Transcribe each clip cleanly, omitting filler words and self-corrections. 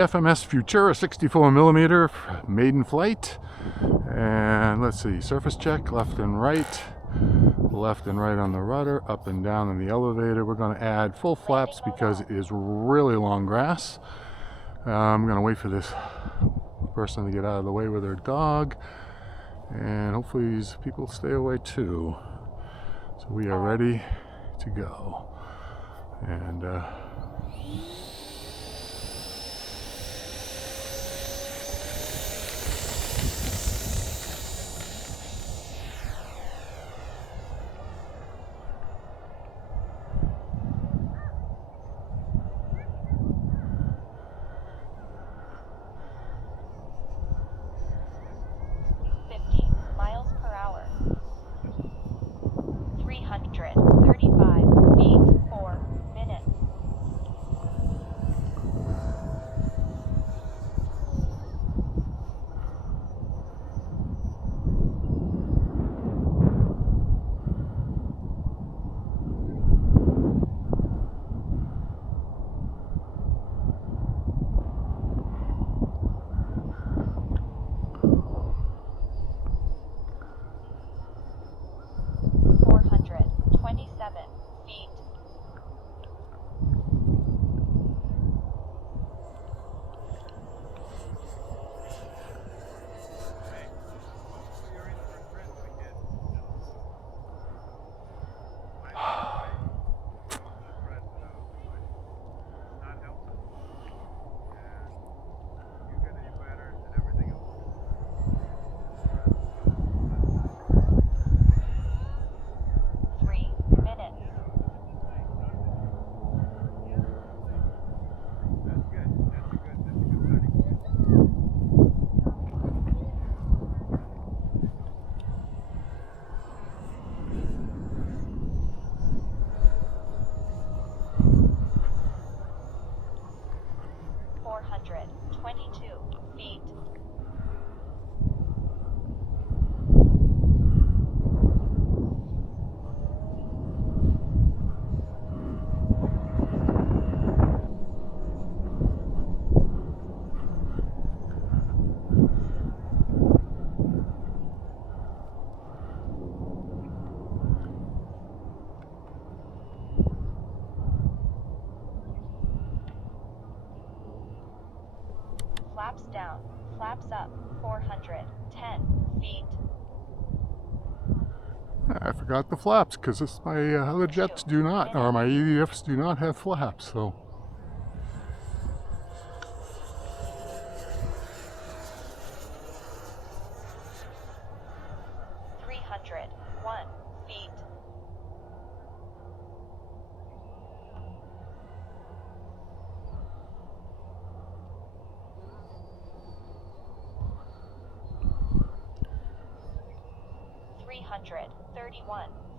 FMS Futura 64mm maiden flight. And let's see, surface check, left and right on the rudder, up and down in the elevator. We're going to add full flaps because it is really long grass. I'm going to wait for this person to get out of the way with their dog, and hopefully these people stay away too. So we are ready to go. And flaps down, flaps up, 410 feet. I forgot the flaps because my other jets do not, or my EDFs do not have flaps. So.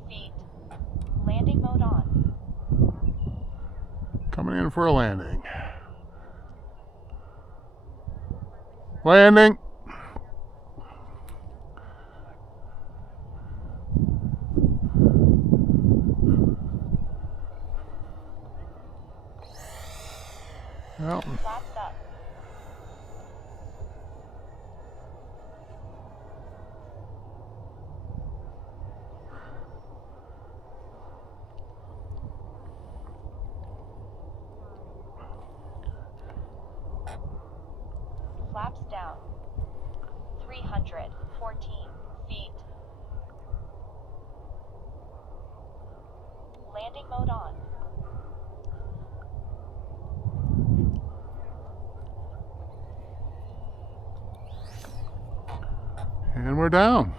Feet. Landing mode on. Coming in for a landing. Landing. Well. Flaps up. Flaps down. 314 feet. Landing mode on. And we're down.